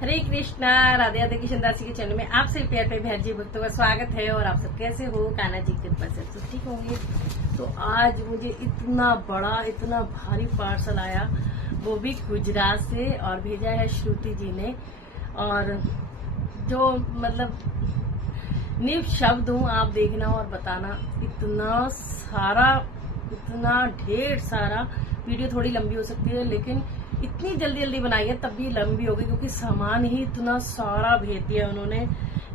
हरे कृष्णा। राधे राधे किशन दासी के चैनल में आप सभी प्यार पे बिहार जी भक्तों का स्वागत है। और आप सब कैसे हो? कान्हा जी की कृपा से सब ठीक होंगे। तो आज मुझे इतना बड़ा इतना भारी पार्सल आया, वो भी गुजरात से, और भेजा है श्रुति जी ने। और जो मतलब निप शब्द हूँ, आप देखना और बताना। इतना सारा, इतना ढेर सारा। वीडियो थोड़ी लंबी हो सकती है, लेकिन इतनी जल्दी जल्दी बनाई है तब भी लंबी हो गई, क्योंकि सामान ही इतना सारा भेज दिया उन्होंने।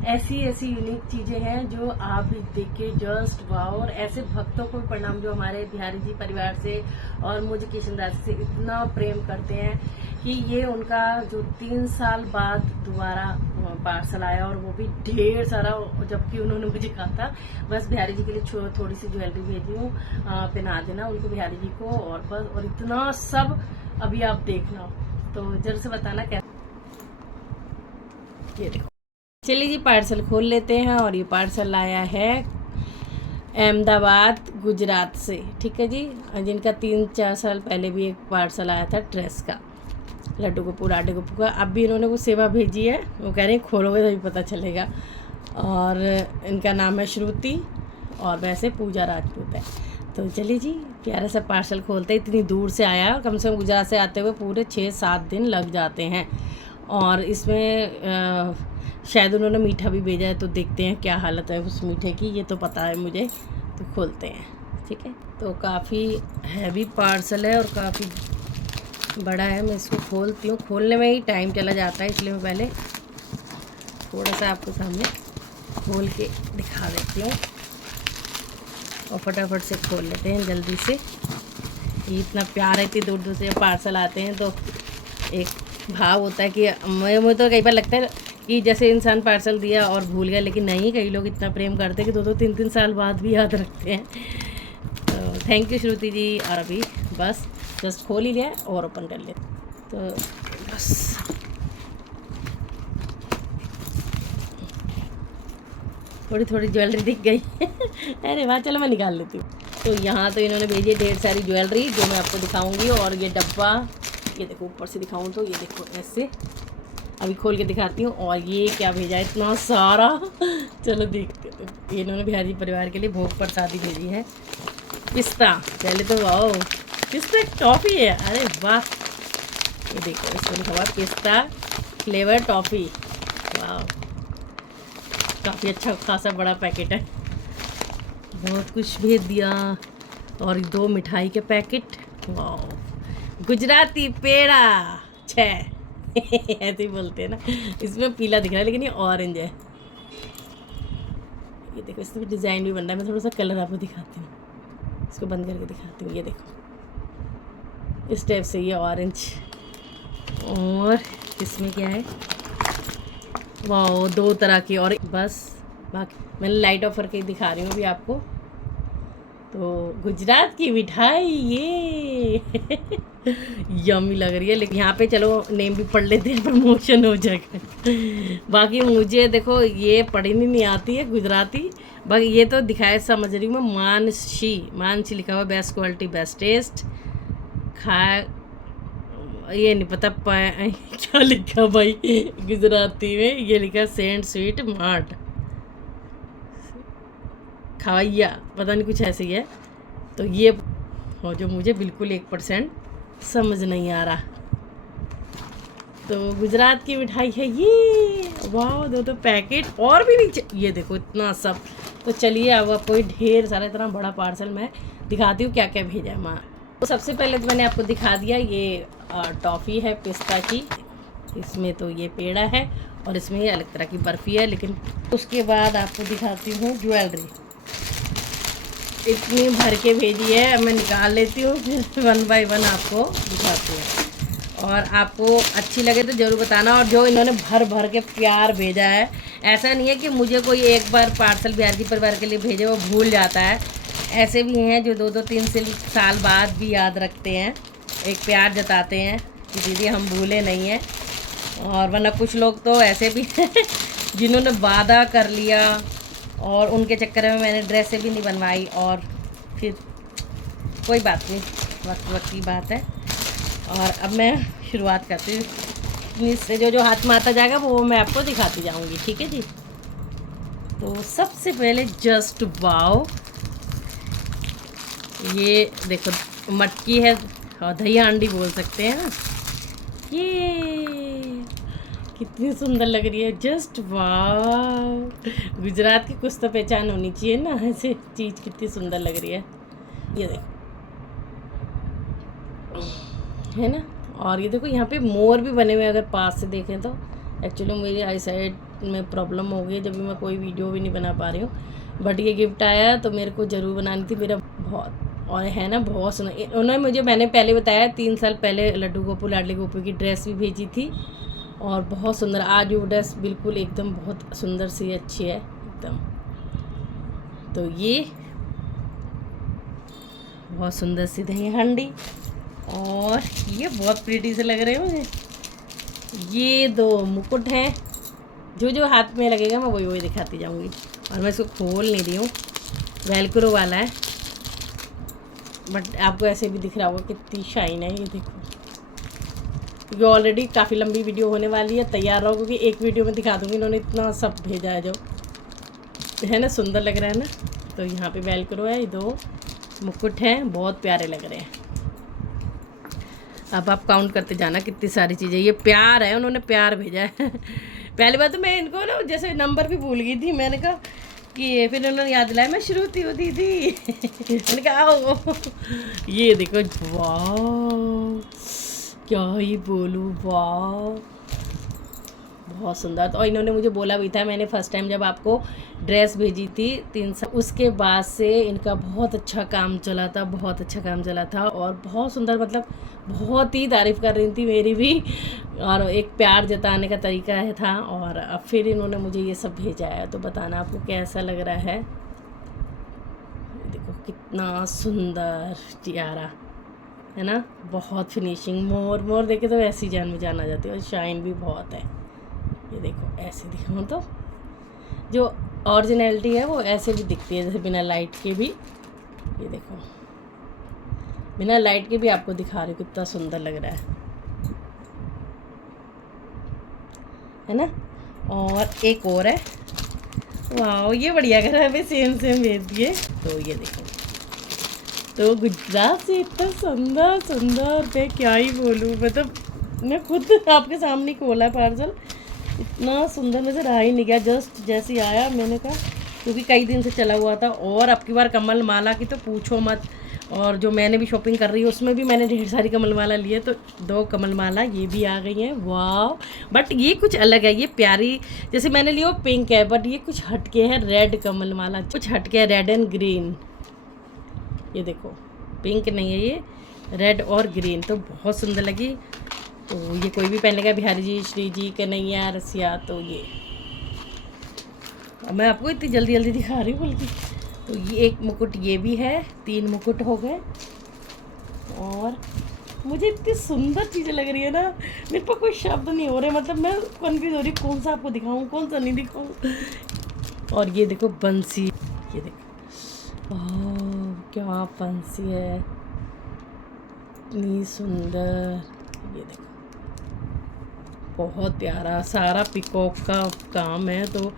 ऐसी ऐसी यूनिक चीजें हैं जो आप भी देख के जस्ट वाओ। और ऐसे भक्तों को भी प्रणाम जो हमारे बिहारी जी परिवार से और मुझे किशन दास से इतना प्रेम करते हैं कि ये उनका जो 3 साल बाद दोबारा पार्सल आया, और वो भी ढेर सारा। जबकि उन्होंने मुझे कहा था बस बिहारी जी के लिए थोड़ी सी ज्वेलरी भेजी हूँ, पहना देना उनको बिहारी जी को, और बस। और इतना सब अभी आप देखना, तो जल्द से बताना क्या। ये देखो, चलिए जी पार्सल खोल लेते हैं। और ये पार्सल आया है अहमदाबाद गुजरात से, ठीक है जी। जिनका 3-4 साल पहले भी एक पार्सल आया था ड्रेस का, लड्डू गोपू लाडू गोपू का। अब भी इन्होंने कुछ सेवा भेजी है, वो कह रहे हैं खोलोगे तभी पता चलेगा। और इनका नाम है श्रुति, और वैसे पूजा राजपूत है। तो चलिए जी प्यारा सा पार्सल खोलते हैं। इतनी दूर से आया, कम से कम गुजरात से आते हुए पूरे 6-7 दिन लग जाते हैं। और इसमें शायद उन्होंने मीठा भी भेजा है, तो देखते हैं क्या हालत है उस मीठे की, ये तो पता है मुझे। तो खोलते हैं, ठीक है। तो काफ़ी हैवी पार्सल है और काफ़ी बड़ा है। मैं इसको खोलती हूँ, खोलने में ही टाइम चला जाता है, इसलिए मैं पहले थोड़ा सा आपके सामने खोल के दिखा देती हूँ और फटाफट से खोल लेते हैं जल्दी से। ये इतना प्यार है, इतनी दूर दूर से पार्सल आते हैं तो एक भाव होता है कि मुझे तो कई बार लगता है कि जैसे इंसान पार्सल दिया और भूल गया, लेकिन नहीं, कई लोग इतना प्रेम करते हैं कि 2-2, 3-3 साल बाद भी याद रखते हैं। तो थैंक यू श्रुति जी। और अभी बस जस्ट खोल ही लिया और ओपन कर लिया, तो बस थोड़ी थोड़ी ज्वेलरी दिख गई। अरे वाह, चलो मैं निकाल लेती हूँ। तो यहाँ तो इन्होंने भेजी है ढेर सारी ज्वेलरी, जो मैं आपको दिखाऊंगी। और ये डब्बा, ये देखो ऊपर से दिखाऊँ तो ये देखो ऐसे, अभी खोल के दिखाती हूँ। और ये क्या भेजा है इतना सारा, चलो देखते हैं। ये इन्होंने बिहारी परिवार के लिए भोग प्रसादी भेजी है, पिस्ता। पहले तो वाओ, पिस्ता टॉफ़ी है, अरे वाह। ये देखो इसमें लिखा हुआ पिस्ता फ्लेवर टॉफ़ी, वाह। काफ़ी अच्छा खासा बड़ा पैकेट है, बहुत कुछ भेज दिया। और 2 मिठाई के पैकेट, वाह। गुजराती पेड़ा 6। ऐसे ही बोलते हैं ना। इसमें पीला दिख रहा है, लेकिन ये ऑरेंज है। ये देखो इसमें डिज़ाइन भी बन रहा है। मैं थोड़ा सा कलर आपको दिखाती हूँ, इसको बंद करके दिखाती हूँ। ये देखो इस टाइप से, ये ऑरेंज। और इसमें क्या है, वाह, 2 तरह की। और बस बाकी मैंने लाइट ऑफ करके दिखा रही हूँ अभी आपको। तो गुजरात की मिठाई ये यम्मी लग रही है। लेकिन यहाँ पे चलो नेम भी पढ़ लेते हैं, प्रमोशन हो जाएगा। बाकी मुझे देखो ये पढ़ी नहीं आती है गुजराती, बाकी ये तो दिखाए समझ रही हूँ मैं। मानसी लिखा हुआ, बेस्ट क्वालिटी बेस्ट टेस्ट। खा, ये नहीं पता क्या लिखा भाई गुजराती में। ये लिखा सेंट स्वीट मार्ट खवाइया, पता नहीं कुछ ऐसे ही है। तो ये हो जो मुझे बिल्कुल 1% समझ नहीं आ रहा। तो गुजरात की मिठाई है ये, वाह। 2 पैकेट और भी नीचे, ये देखो इतना सब। तो चलिए अब आपको ढेर सारा इतना बड़ा पार्सल मैं दिखाती हूँ क्या क्या भेजा है माँ। तो सबसे पहले तो मैंने आपको दिखा दिया, ये टॉफ़ी है पिस्ता की। इसमें तो ये पेड़ा है, और इसमें ये अलग तरह की बर्फ़ी है। लेकिन उसके बाद आपको दिखाती हूँ ज्वेलरी, इतनी भर के भेजी है। मैं निकाल लेती हूँ, फिर 1 बाय 1 आपको दिखाती हूँ। और आपको अच्छी लगे तो ज़रूर बताना। और जो इन्होंने भर भर के प्यार भेजा है, ऐसा नहीं है कि मुझे कोई एक बार पार्सल बिहार की परिवार के लिए भेजे वो भूल जाता है। ऐसे भी हैं जो 2-2, 3 साल बाद भी याद रखते हैं, एक प्यार जताते हैं कि दीदी हम भूले नहीं हैं। और वरना कुछ लोग तो ऐसे भी हैं जिन्होंने वादा कर लिया, और उनके चक्कर में मैंने ड्रेसें भी नहीं बनवाई, और फिर कोई बात नहीं, वक्त वक्त की बात है। और अब मैं शुरुआत करती हूँ इससे जो जो हाथ में आता जाएगा वो मैं आपको दिखाती जाऊंगी, ठीक है जी। तो सबसे पहले जस्ट वाओ, ये देखो मटकी है और दही हांडी बोल सकते हैं ना, ये कितनी सुंदर लग रही है, जस्ट वाह। गुजरात की कुछ तो पहचान होनी चाहिए ना, ऐसे चीज़ कितनी सुंदर लग रही है, ये देखो, है ना। और ये देखो यहाँ पे मोर भी बने हुए हैं, अगर पास से देखें तो। एक्चुअली मेरी आई साइड में प्रॉब्लम हो गई, जब भी मैं कोई वीडियो भी नहीं बना पा रही हूँ, बट ये गिफ्ट आया तो मेरे को ज़रूर बनानी थी, मेरा बहुत, और है ना बहुत सुंदर। उन्होंने मुझे, मैंने पहले बताया 3 साल पहले लड्डू गोपू लाडली गोपू की ड्रेस भी भेजी थी, और बहुत सुंदर। आज वो ड्रेस बिल्कुल एकदम बहुत सुंदर सी अच्छी है एकदम। तो ये बहुत सुंदर सी दही हांडी, और ये बहुत प्रीटी से लग रहे हैं मुझे। ये 2 मुकुट हैं, जो जो हाथ में लगेगा मैं वही वही दिखाती जाऊंगी। और मैं इसको खोल नहीं रही हूँ, वेलक्रो वाला है, बट आपको ऐसे भी दिख रहा होगा कितनी शाइन है, ये देखो। क्योंकि ऑलरेडी काफ़ी लंबी वीडियो होने वाली है, तैयार रहो, क्योंकि एक वीडियो में दिखा दूँगी। इन्होंने इतना सब भेजा है, जो है ना, सुंदर लग रहा है ना। तो यहाँ पे वेलक्रो है, ये 2 मुकुट हैं, बहुत प्यारे लग रहे हैं। अब आप काउंट करते जाना कितनी सारी चीज़ें। ये प्यार है, उन्होंने प्यार भेजा है। पहली बार तो मैं इनको ना जैसे नंबर भी भूल गई थी, मैंने कहा कि फिर उन्होंने याद दिलाया, मैं श्रुति हूँ दीदी। मैंने कहा आओ, ये देखो, वाह क्या ही बोलूँ, वाह बहुत सुंदर। तो इन्होंने मुझे बोला भी था, मैंने फर्स्ट टाइम जब आपको ड्रेस भेजी थी 3 साल, उसके बाद से इनका बहुत अच्छा काम चला था, बहुत अच्छा काम चला था, और बहुत सुंदर, मतलब बहुत ही तारीफ़ कर रही थी मेरी भी, और एक प्यार जताने का तरीका है था। और अब फिर इन्होंने मुझे ये सब भेजा है, तो बताना आपको कैसा लग रहा है। देखो कितना सुंदर टियारा है ना, बहुत फिनिशिंग। मोर देखे तो ऐसी जान में जान आ जाती है, और शाइन भी बहुत है। ये देखो ऐसे दिखाऊँ तो जो ओरिजिनलिटी है वो ऐसे भी दिखती है, जैसे बिना लाइट के भी। ये देखो बिना लाइट के भी आपको दिखा रही हूँ, कितना सुंदर लग रहा है ना। और एक और है, वाह ये बढ़िया कर रहा है, सेम भेज दिए। तो ये देखो, तो गुजरात से इतना सुंदर सुंदर, मैं क्या ही बोलूँ, मतलब मैं खुद आपके सामने खोला पार्सल, इतना सुंदर नज़र आ ही नहीं गया। जस्ट जैसे ही आया मैंने कहा, क्योंकि कई दिन से चला हुआ था, और अब की बार कमल माला की तो पूछो मत। और जो मैंने भी शॉपिंग कर रही है उसमें भी मैंने ढेर सारी कमल माला ली है, तो 2 कमल माला ये भी आ गई हैं, वाह। बट ये कुछ अलग है, ये प्यारी, जैसे मैंने लिया वो पिंक है, बट ये कुछ हटके है, रेड कमल माला, कुछ हटके है, रेड एंड ग्रीन। ये देखो पिंक नहीं है, ये रेड और ग्रीन, तो बहुत सुंदर लगी। तो ये कोई भी पहनेगा, बिहारी जी, श्री जी, कन्हैया, रसिया। तो ये अब मैं आपको इतनी जल्दी जल्दी दिखा रही हूँ बल्कि। तो ये एक मुकुट ये भी है, 3 मुकुट हो गए। और मुझे इतनी सुंदर चीज़ें लग रही है ना, मेरे पास कोई शब्द नहीं हो रहे, मतलब मैं कन्फ्यूज हो रही कौन सा आपको दिखाऊँ, कौन सा नहीं दिखाऊँ। और ये देखो बंसी, ये देखो क्या बंसी है, इतनी सुंदर। ये देखो बहुत प्यारा, सारा पिकॉक का काम है, तो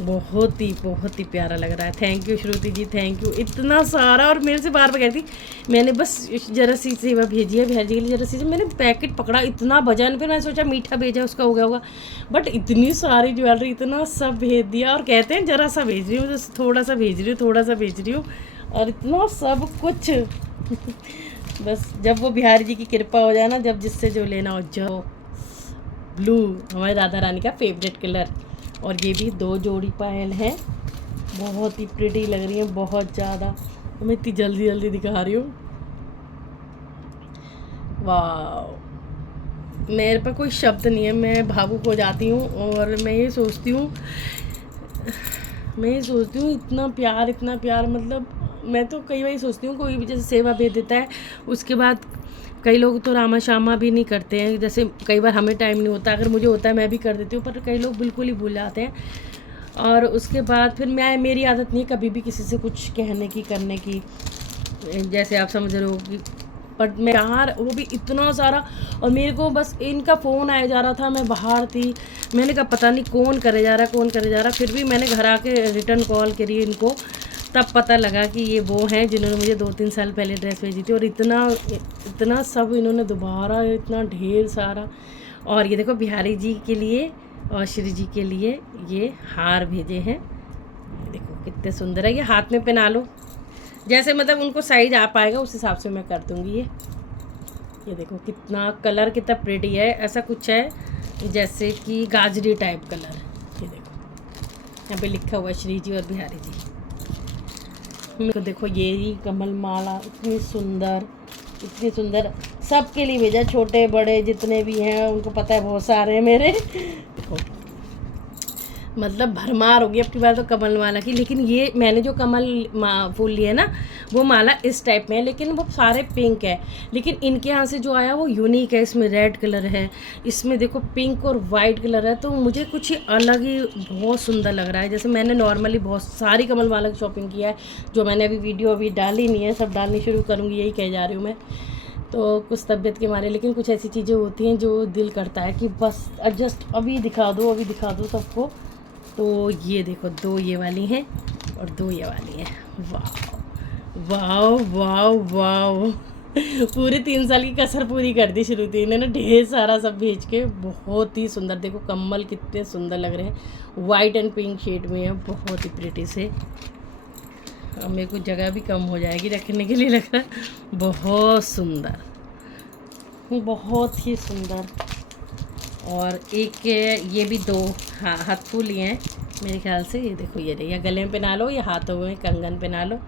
बहुत ही प्यारा लग रहा है। Thank you Shruti ji, thank you इतना सारा। और मेरे से बार बार कहती, मैंने बस जरा सी सेवा भेजी है बिहार जी के लिए, जरा सी, मैंने पैकेट पकड़ा, इतना वजन, फिर मैंने सोचा मीठा भेजा उसका हो गया होगा, बट इतनी सारी ज्वेलरी, इतना सब भेज दिया। और कहते हैं जरा सा भेज रही हूँ, तो थोड़ा सा भेज रही हूँ, थोड़ा सा भेज रही हूँ, और इतना सब कुछ। बस जब वो बिहारी जी की कृपा हो जाए ना, जब जिससे जो लेना हो, जो ब्लू हमारे राधा रानी का फेवरेट कलर। और ये भी 2 जोड़ी पायल हैं, बहुत ही प्रिटी लग रही हैं, बहुत ज़्यादा। मैं इतनी जल्दी जल्दी दिखा रही हूँ, वाह मेरे पर कोई शब्द नहीं है, मैं भावुक हो जाती हूँ। और मैं ये सोचती हूँ इतना प्यार, मतलब मैं तो कई बार सोचती हूँ, कोई भी जैसे सेवा भेज देता है, उसके बाद कई लोग तो रामा श्यामा भी नहीं करते हैं, जैसे कई बार हमें टाइम नहीं होता, अगर मुझे होता है मैं भी कर देती हूँ, पर कई लोग बिल्कुल ही भूल जाते हैं। और उसके बाद फिर मेरी आदत नहीं है कभी भी किसी से कुछ कहने की, करने की, जैसे आप समझ रहे हो कि बट मैं बाहर वो भी इतना सारा, और मेरे को बस इनका फ़ोन आया जा रहा था, मैं बाहर थी, मैंने कहा पता नहीं कौन करे जा रहा, फिर भी मैंने घर आके रिटर्न कॉल करी इनको, तब पता लगा कि ये वो हैं जिन्होंने मुझे 2-3 साल पहले ड्रेस भेजी थी। और इतना सब इन्होंने दोबारा इतना ढेर सारा। और ये देखो बिहारी जी के लिए और श्री जी के लिए ये हार भेजे हैं, देखो कितने सुंदर है। ये हाथ में पहना लो, जैसे मतलब उनको साइज आ पाएगा उस हिसाब से मैं कर दूँगी। ये देखो कितना कलर कितना प्रिटी है, ऐसा कुछ है जैसे कि गाजरी टाइप कलर। ये देखो यहाँ पे लिखा हुआ है श्री जी और बिहारी जी। तो देखो ये ही कमल माला इतनी सुंदर सबके लिए भेजा, छोटे बड़े जितने भी हैं उनको पता है, बहुत सारे हैं मेरे। देखो मतलब भरमार होगी अब की बार तो कमल माला की। लेकिन ये मैंने जो कमल फूल लिए ना वो माला इस टाइप में है, लेकिन वो सारे पिंक है। लेकिन इनके यहाँ से जो आया वो यूनिक है, इसमें रेड कलर है, इसमें देखो पिंक और वाइट कलर है, तो मुझे कुछ अलग ही बहुत सुंदर लग रहा है। जैसे मैंने नॉर्मली बहुत सारी कमल माला की शॉपिंग किया है, जो मैंने अभी वीडियो डाली नहीं है, सब डालनी शुरू करूँगी, यही कह जा रही हूँ मैं। तो कुछ तबीयत के मारे, लेकिन कुछ ऐसी चीज़ें होती हैं जो दिल करता है कि बस जस्ट अभी दिखा दो सबको। तो ये देखो 2 ये वाली हैं और 2 ये वाली हैं। वाह पूरे 3 साल की कसर पूरी कर दी शुरू थी इन्होंने, ढेर सारा सब भेज के। बहुत ही सुंदर, देखो कम्बल कितने सुंदर लग रहे हैं, वाइट एंड पिंक शेड में है, बहुत ही प्रिटी से। अब मेरे को जगह भी कम हो जाएगी रखने के लिए, लग रहा है बहुत सुंदर, बहुत ही सुंदर। और एक ये भी 2 हाथ फूल लिए हैं मेरे ख्याल से। ये देखो ये या गले में पहना लो या हाथों में कंगन पहना लो।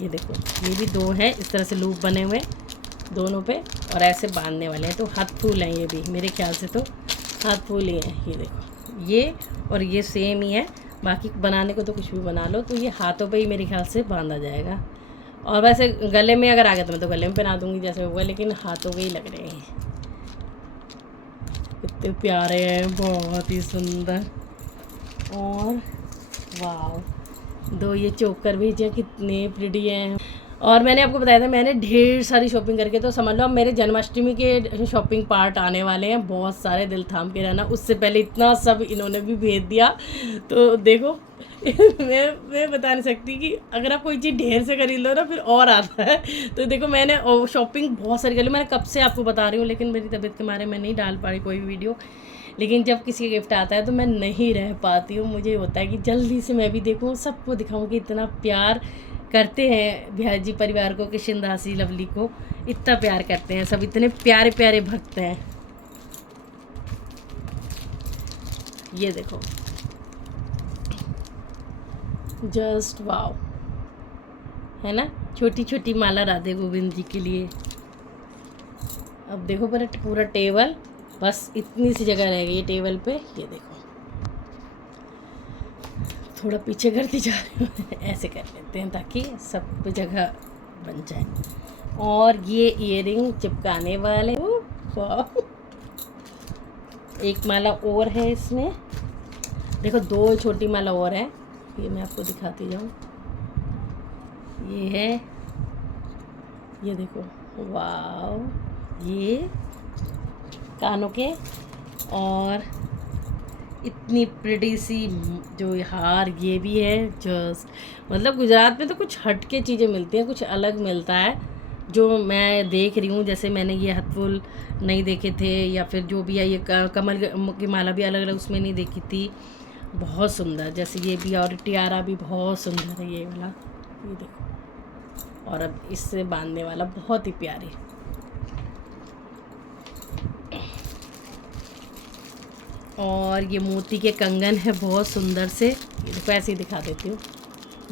ये देखो ये भी 2 हैं, इस तरह से लूप बने हुए दोनों पे और ऐसे बांधने वाले हैं, तो हाथ फूल हैं ये भी मेरे ख्याल से, तो हाथ फूल ही हैं। ये देखो ये और ये सेम ही है, बाकी बनाने को तो कुछ भी बना लो। तो ये हाथों पे ही मेरे ख्याल से बांधा जाएगा, और वैसे गले में अगर आ गया तो मैं तो गले में पहना दूँगी जैसे होगा, लेकिन हाथों पे ही लग रहे हैं। कितने प्यारे हैं, बहुत ही सुंदर। और वाह 2 ये चोकर भेजे, कितने प्रिटी हैं। और मैंने आपको बताया था मैंने ढेर सारी शॉपिंग करके, तो समझ लो अब मेरे जन्माष्टमी के शॉपिंग पार्ट आने वाले हैं, बहुत सारे, दिल थाम के रहना। उससे पहले इतना सब इन्होंने भी भेज दिया, तो देखो मैं बता नहीं सकती कि अगर आप कोई चीज़ ढेर से खरीद लो ना फिर और आता है। तो देखो मैंने शॉपिंग बहुत सारी कर ली, मैंने कब से आपको बता रही हूँ, लेकिन मेरी तबीयत के मारे मैं नहीं डाल पा रही कोई वीडियो। लेकिन जब किसी का गिफ्ट आता है तो मैं नहीं रह पाती हूँ, मुझे होता है कि जल्दी से मैं भी देखूँ, सबको दिखाऊँ कि इतना प्यार करते हैं बिहारी जी परिवार को, किशन दासी लवली को इतना प्यार करते हैं, सब इतने प्यारे प्यारे भक्त हैं। ये देखो जस्ट वाव, है ना, छोटी छोटी माला राधे गोविंद जी के लिए। अब देखो पूरा टेबल, बस इतनी सी जगह रह गई है टेबल पे। ये देखो थोड़ा पीछे करती जा रही हूँ ऐसे कर लेते हैं ताकि सब जगह बन जाए। और ये ईयरिंग चिपकाने वाले, एक माला और है इसमें, देखो 2 छोटी माला और है, ये मैं आपको दिखाती जाऊँ। ये है, ये देखो वाव, ये कानों के, और इतनी प्रिटी सी जो हार ये भी है। जस्ट मतलब गुजरात में तो कुछ हट के चीज़ें मिलती हैं, कुछ अलग मिलता है जो मैं देख रही हूँ। जैसे मैंने ये हथफुल नहीं देखे थे, या फिर जो भी है ये कमल की माला भी अलग अलग उसमें नहीं देखी थी, बहुत सुंदर। जैसे ये भी, और टियारा भी बहुत सुंदर है ये वाला, ये देखो। और अब इससे बांधने वाला बहुत ही प्यारी, और ये मोती के कंगन है बहुत सुंदर से। ये देखो ऐसे ही दिखा देती हूँ,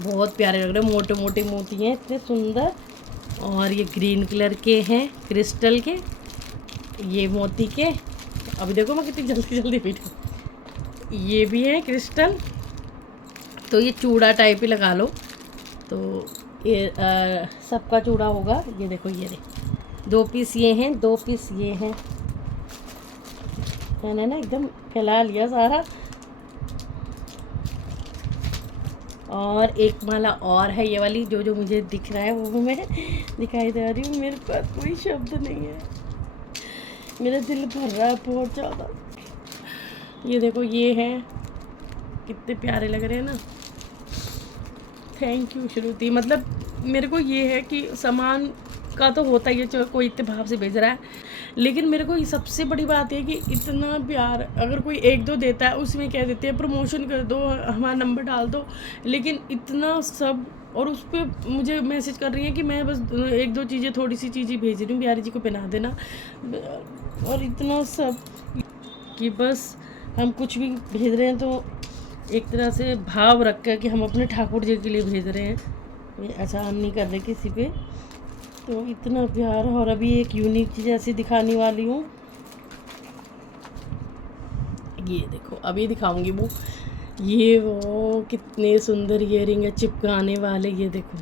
बहुत प्यारे लग रहे हैं, मोटे मोटे मोती हैं इतने सुंदर। और ये ग्रीन कलर के हैं क्रिस्टल के, ये मोती के। अभी देखो मैं कितनी जल्दी जल्दी पीटूँ। ये भी है क्रिस्टल, तो ये चूड़ा टाइप ही लगा लो, तो ये सबका चूड़ा होगा। ये देखो ये 2 पीस ये हैं, 2 पीस ये हैं, मैंने ना एकदम फैला लिया सारा। और एक माला और है, ये वाली जो जो मुझे दिख रहा है वो मैं दिखाई दे रही हूँ। मेरे पास कोई शब्द नहीं है, मेरा दिल भर रहा है बहुत ज़्यादा। ये देखो, ये है, कितने प्यारे लग रहे हैं ना। थैंक यू श्रुति। मतलब मेरे को ये है कि सामान का तो होता ही है, चलो कोई इतने भाव से भेज रहा है, लेकिन मेरे को ये सबसे बड़ी बात है कि इतना प्यार अगर कोई एक दो देता है उसमें कह देते हैं प्रमोशन कर दो, हमारा नंबर डाल दो, लेकिन इतना सब, और उस पर मुझे मैसेज कर रही है कि मैं बस एक दो चीज़ें, थोड़ी सी चीज़ें भेज रही हूँ, बिहारी जी को पहना देना, और इतना सब कि बस हम कुछ भी भेज रहे हैं तो एक तरह से भाव रख कर कि हम अपने ठाकुर जी के लिए भेज रहे हैं, एहसान नहीं कर रहे किसी पे। तो इतना प्यार। और अभी एक यूनिक चीज़ ऐसी दिखाने वाली हूँ, ये देखो, अभी दिखाऊंगी वो, ये वो कितने सुंदर ईयरिंग है चिपकाने वाले, ये देखो,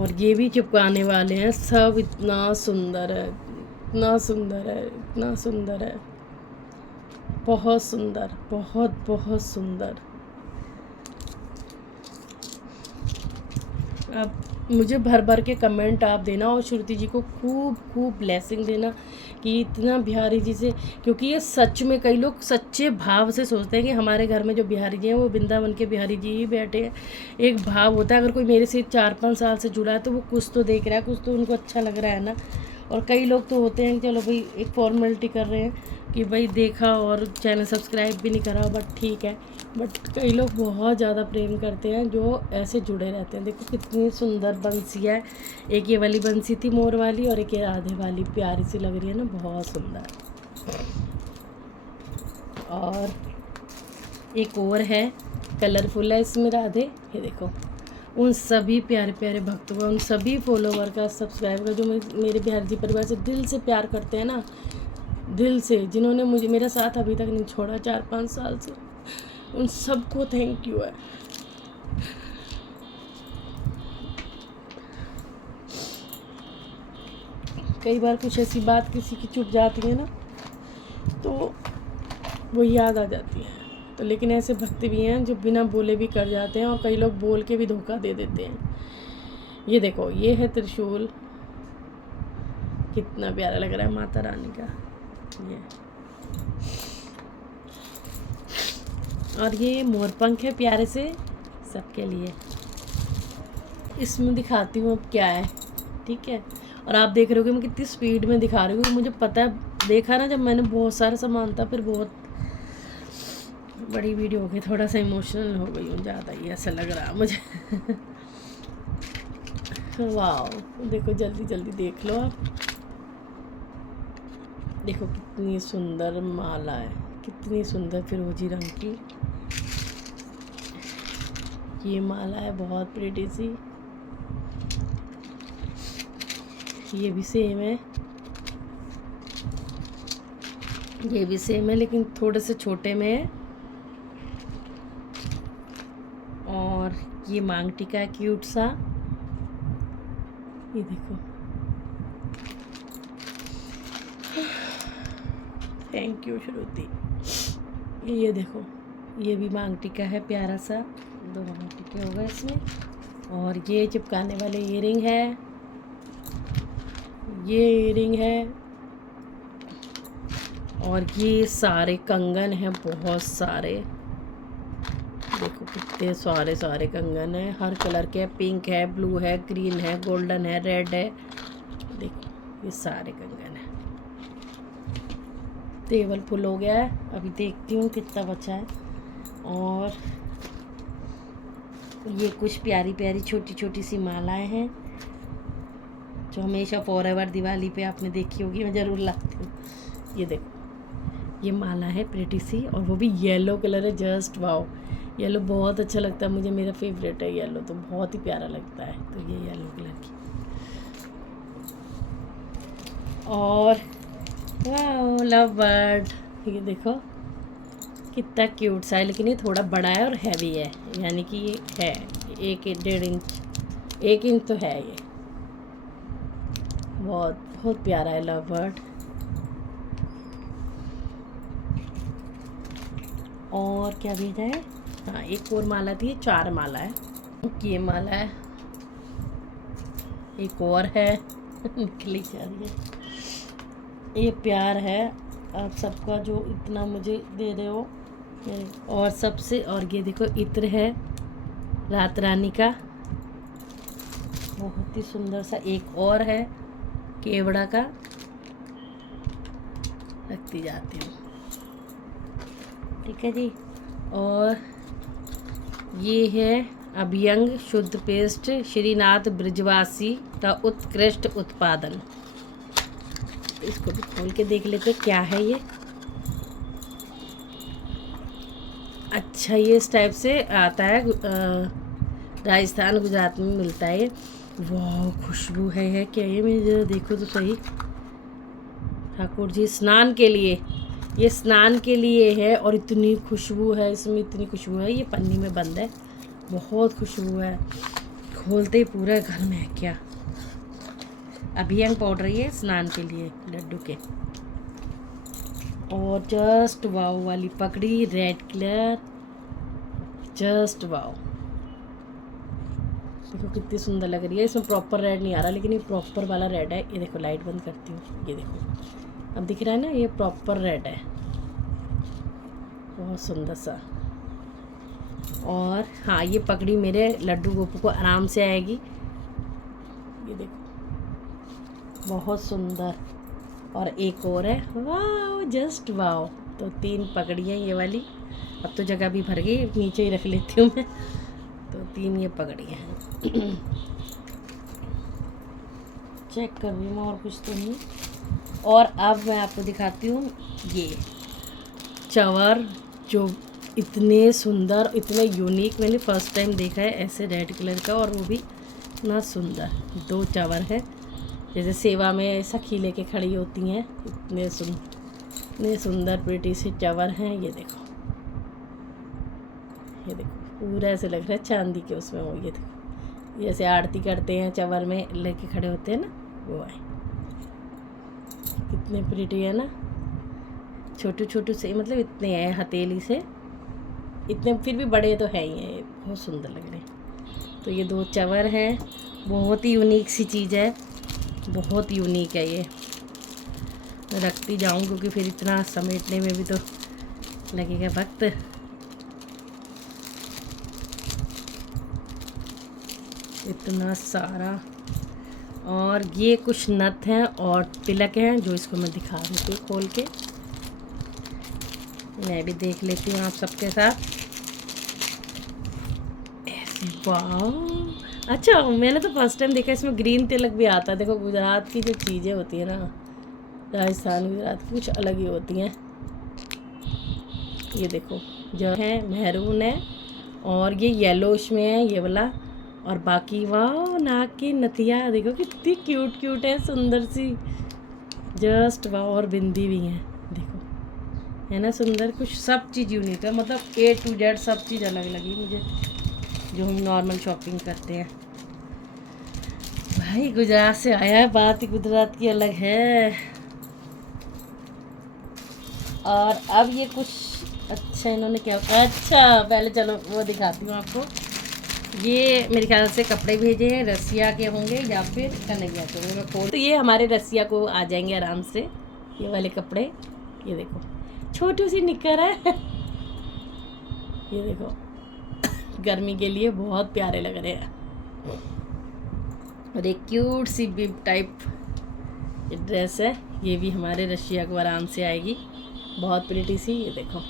और ये भी चिपकाने वाले हैं सब। इतना सुंदर है, इतना सुंदर है, इतना सुंदर है, बहुत सुंदर, बहुत बहुत सुंदर। अब मुझे भर भर के कमेंट आप देना, और श्रुति जी को खूब खूब ब्लेसिंग देना कि इतना बिहारी जी से, क्योंकि ये सच में कई लोग सच्चे भाव से सोचते हैं कि हमारे घर में जो बिहारी जी हैं वो वृंदावन के बिहारी जी ही बैठे हैं। एक भाव होता है, अगर कोई मेरे से 4-5 साल से जुड़ा है तो वो कुछ तो देख रहा है, कुछ तो उनको अच्छा लग रहा है ना। और कई लोग तो होते हैं चलो भाई एक फॉर्मेलिटी कर रहे हैं कि भाई देखा और चैनल सब्सक्राइब भी नहीं करा, बट ठीक है। बट कई लोग बहुत ज़्यादा प्रेम करते हैं जो ऐसे जुड़े रहते हैं। देखो कितनी सुंदर बंसी है, एक ये वाली बंसी थी मोर वाली, और एक ये राधे वाली, प्यारी सी लग रही है ना, बहुत सुंदर। और एक और है, कलरफुल है इसमें राधे, ये देखो। उन सभी प्यारे प्यारे भक्तों का, उन सभी फॉलोवर का, सब्सक्राइबर का, जो मेरे बिहारी जी परिवार से दिल से प्यार करते हैं ना, दिल से, जिन्होंने मुझे मेरा साथ अभी तक नहीं छोड़ा 4-5 साल से, उन सबको थैंक यू है। कई बार कुछ ऐसी बात किसी की चुप जाती है ना तो वो याद आ जाती है। तो लेकिन ऐसे भक्त भी हैं जो बिना बोले भी कर जाते हैं, और कई लोग बोल के भी धोखा दे देते हैं। ये देखो, ये है त्रिशूल, कितना प्यारा लग रहा है माता रानी का ये। और ये मोरपंख है प्यारे से सबके लिए। इसमें दिखाती हूँ अब क्या है, ठीक है। और आप देख रहे हो कि मैं कितनी स्पीड में दिखा रही हूँ, मुझे पता है, देखा ना जब मैंने बहुत सारा सामान था, फिर बहुत बड़ी वीडियो हो गई, थोड़ा सा इमोशनल हो गई हूँ ज़्यादा ही, ऐसा लग रहा है मुझे। वाह, देखो जल्दी जल्दी देख लो आप, देखो कितनी सुंदर माला है, कितनी सुंदर फिरोजी रंग की ये माला है, बहुत प्रीटी सी। ये भी सेम है, ये भी सेम है, लेकिन थोड़े से छोटे में है। और ये मांग टीका है क्यूट सा, ये देखो। थैंक यू श्रुति। ये देखो, ये भी मांग टीका है प्यारा सा, 2 मांग टीके हो गए इसमें। और ये चिपकाने वाले ईयरिंग है, ये ईयरिंग है, और ये सारे कंगन हैं, बहुत सारे। देखो कितने सारे सारे कंगन हैं, हर कलर के, पिंक है, ब्लू है, ग्रीन है, गोल्डन है, रेड है। देखो ये सारे कंगन हैं। टेबल फुल हो गया है, अभी देखती हूँ कितना बचा है। और ये कुछ प्यारी प्यारी छोटी छोटी सी मालाएं हैं जो हमेशा फॉरएवर दिवाली पे आपने देखी होगी, मैं ज़रूर लाती हूँ। ये देखो, ये माला है प्रीटी सी, और वो भी येलो कलर है, जस्ट वाओ। येलो बहुत अच्छा लगता है मुझे, मेरा फेवरेट है येलो, तो बहुत ही प्यारा लगता है। तो ये येलो कलर की, और वाओ लव बर्ड, ये देखो कितना क्यूट सा है, लेकिन ये थोड़ा बड़ा है और हैवी है, यानी कि ये है 1-1.5 इंच, 1 इंच तो है ये। बहुत बहुत प्यारा है लव बर्ड। और क्या भेजा है, हाँ एक और माला थी, 4 माला है। ये माला है, एक और है निकली जा रही है। ये प्यार है आप सबका जो इतना मुझे दे रहे हो। और सबसे, और ये देखो इत्र है रात रानी का, बहुत ही सुंदर सा। एक और है केवड़ा का, रखती जाती हूँ, ठीक है जी। और ये है अभ्यंग शुद्ध पेस्ट, श्रीनाथ ब्रिजवासी का उत्कृष्ट उत्पादन। इसको भी खोल के देख लेते क्या है ये। अच्छा ये इस टाइप से आता है, राजस्थान गुजरात में मिलता है ये। वाह खुशबू है क्या ये, मुझे देखो तो सही। ठाकुर जी स्नान के लिए, ये स्नान के लिए है और इतनी खुशबू है इसमें, इतनी खुशबू है। ये पन्नी में बंद है, बहुत खुशबू है, खोलते ही पूरा घर में है क्या। अभियंग पाउडर ये स्नान के लिए लड्डू के। और जस्ट वाव वाली पकड़ी, रेड कलर, जस्ट वाव। देखो कितनी सुंदर लग रही है। इसमें प्रॉपर रेड नहीं आ रहा, लेकिन ये प्रॉपर वाला रेड है। ये देखो लाइट बंद करती हूँ, ये देखो अब दिख रहा है ना, ये प्रॉपर रेड है, बहुत सुंदर सा। और हाँ ये पकड़ी मेरे लड्डू गोपू को आराम से आएगी, ये देखो बहुत सुंदर। और एक और है, वाह जस्ट वाह। तो 3 पकड़ियाँ ये वाली। अब तो जगह भी भर गई, नीचे ही रख लेती हूँ मैं। तो 3 ये पकड़ियाँ हैं। चेक कर रही हूँ और कुछ तो नहीं। और अब मैं आपको दिखाती हूँ ये चवर, जो इतने सुंदर, इतने यूनिक, मैंने फर्स्ट टाइम देखा है ऐसे रेड कलर का, और वो भी इतना सुंदर। 2 चवर है, जैसे सेवा में सखी लेके खड़ी होती हैं, इतने सुंदर प्रीटी से चवर हैं। ये देखो, ये देखो पूरा ऐसे लग रहा है चांदी के उसमें हो। ये देखो जैसे आरती करते हैं चवर में लेके खड़े होते हैं ना, वो है। कितने प्रीटी है ना, छोटू छोटू से, मतलब इतने हैं हथेली से, इतने फिर भी बड़े तो है ही हैं, बहुत सुंदर लग रहे हैं। तो ये 2 चवर हैं, बहुत ही यूनिक सी चीज़ है, बहुत यूनिक है ये। रखती जाऊं क्योंकि फिर इतना समेटने में भी तो लगेगा वक्त। इतना सारा। और ये कुछ नथ हैं और तिलक हैं, जो इसको मैं दिखा रही हूँ खोल के, मैं भी देख लेती हूँ आप सबके साथ। ऐसे वाह, अच्छा मैंने तो फर्स्ट टाइम देखा इसमें ग्रीन तिलक भी आता है। देखो गुजरात की जो चीज़ें होती है ना, राजस्थान गुजरात की कुछ अलग ही होती हैं। ये देखो जो है महरून है, और ये येलोश में है ये वाला। और बाकी वाह नाक की नथिया देखो कितनी क्यूट क्यूट है, सुंदर सी, जस्ट वाह। और बिंदी भी है देखो, है ना सुंदर। कुछ सब चीज़ यूनिक है, मतलब A to Z सब चीज़ अलग लगी मुझे, जो हम नॉर्मल शॉपिंग करते हैं। भाई गुजरात से आया है, बात ही गुजरात की अलग है। और अब ये कुछ अच्छा इन्होंने क्या, अच्छा पहले चलो वो दिखाती हूँ आपको। ये मेरे ख्याल से कपड़े भेजे हैं, रसिया के होंगे या फिर कन्हैया के होंगे। मैं खोल, तो ये हमारे रसिया को आ जाएंगे आराम से ये वाले कपड़े। ये देखो छोटी सी निक्कर है, ये देखो गर्मी के लिए बहुत प्यारे लग रहे हैं। और एक क्यूट सी बिब टाइप ड्रेस है, ये भी हमारे रशिया को आराम से आएगी, बहुत प्रिटी सी। ये देखो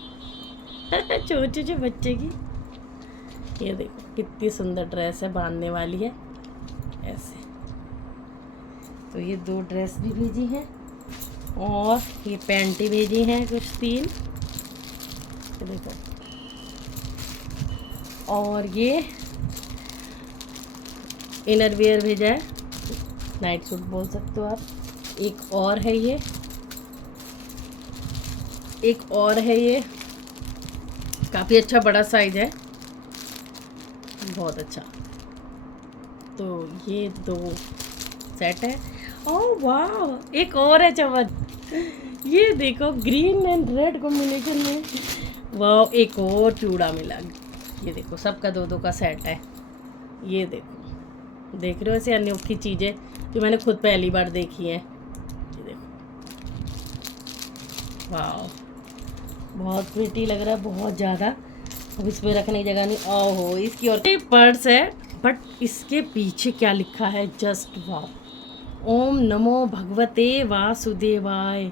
छोटे छोटे बच्चे की, ये देखो कितनी सुंदर ड्रेस है, बांधने वाली है ऐसे। तो ये 2 ड्रेस भी भेजी हैं, और ये पैंटी भेजी हैं कुछ 3, ये देखो। और ये इनर वेयर भेजा है, नाइट सूट बोल सकते हो आप। एक और है ये, एक और है ये, काफ़ी अच्छा बड़ा साइज है, बहुत अच्छा। तो ये 2 सेट है। ओह वाह, एक और है चमन, ये देखो ग्रीन एंड रेड कॉम्बिनेशन में, वाह एक और चूड़ा मिला, ये देखो सबका 2-2 का सेट है। ये देखो, देख रहे हो ऐसे अनोखी चीज़ें जो मैंने खुद पहली बार देखी हैं। ये देखो, वाह, बहुत प्रिटी लग रहा है, बहुत ज़्यादा। अब इसमें रखने की जगह नहीं। ओहो, इसकी और पर्स है, बट इसके पीछे क्या लिखा है, जस्ट वाह। ओम नमो भगवते वासुदेवाय।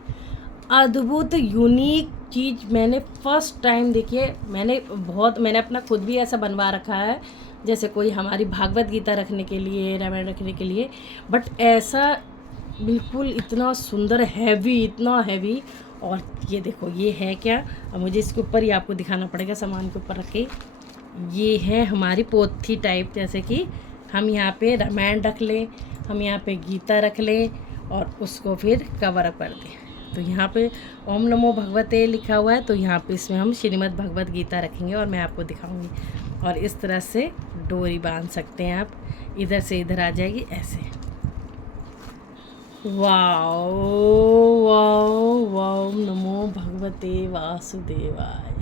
अद्भुत यूनिक चीज़ मैंने फर्स्ट टाइम देखी है। मैंने अपना खुद भी ऐसा बनवा रखा है, जैसे कोई हमारी भागवत गीता रखने के लिए, रामायण रखने के लिए, बट ऐसा बिल्कुल इतना सुंदर हैवी, इतना हैवी। और ये देखो, ये है क्या, अब मुझे इसके ऊपर ही आपको दिखाना पड़ेगा, सामान के ऊपर रख के। ये है हमारी पोथी टाइप, जैसे कि हम यहाँ पे रामायण रख लें, हम यहाँ पे गीता रख लें और उसको फिर कवर अप कर दें। तो यहाँ पे ओम नमो भगवते लिखा हुआ है, तो यहाँ पे इसमें हम श्रीमद् भगवत गीता रखेंगे और मैं आपको दिखाऊंगी। और इस तरह से डोरी बांध सकते हैं आप, इधर से इधर आ जाएगी ऐसे। वाओ वाओ वाओ, नमो भगवते वासुदेवाय।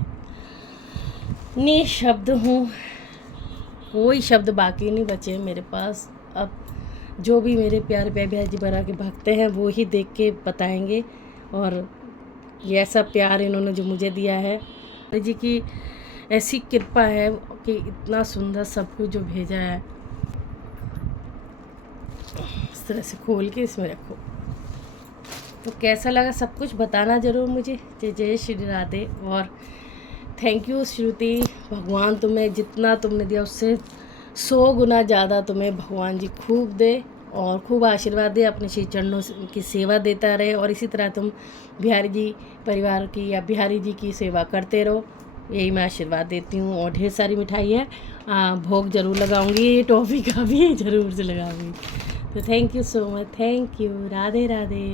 निशब्द हूँ, कोई शब्द बाकी नहीं बचे मेरे पास। अब जो भी मेरे प्यारे प्यारे जी बरा के भक्त हैं वो ही देख के बताएंगे। और ये ऐसा प्यार इन्होंने जो मुझे दिया है, जी की ऐसी कृपा है कि इतना सुंदर सब कुछ जो भेजा है। इस तरह से खोल के इसमें रखो। तो कैसा लगा सब कुछ बताना ज़रूर मुझे। जय जय श्री राधे। और थैंक यू श्रुति, भगवान तुम्हें जितना तुमने दिया उससे 100 गुना ज़्यादा तुम्हें भगवान जी खूब दे और खूब आशीर्वाद दे, अपने श्री चरणों की सेवा देता रहे। और इसी तरह तुम बिहारी जी परिवार की या बिहारी जी की सेवा करते रहो, यही मैं आशीर्वाद देती हूँ। और ढेर सारी मिठाई है, भोग ज़रूर लगाऊंगी, टॉफ़ी का भी ज़रूर से लगाऊंगी। तो thank you so much, thank you, Radhe Radhe.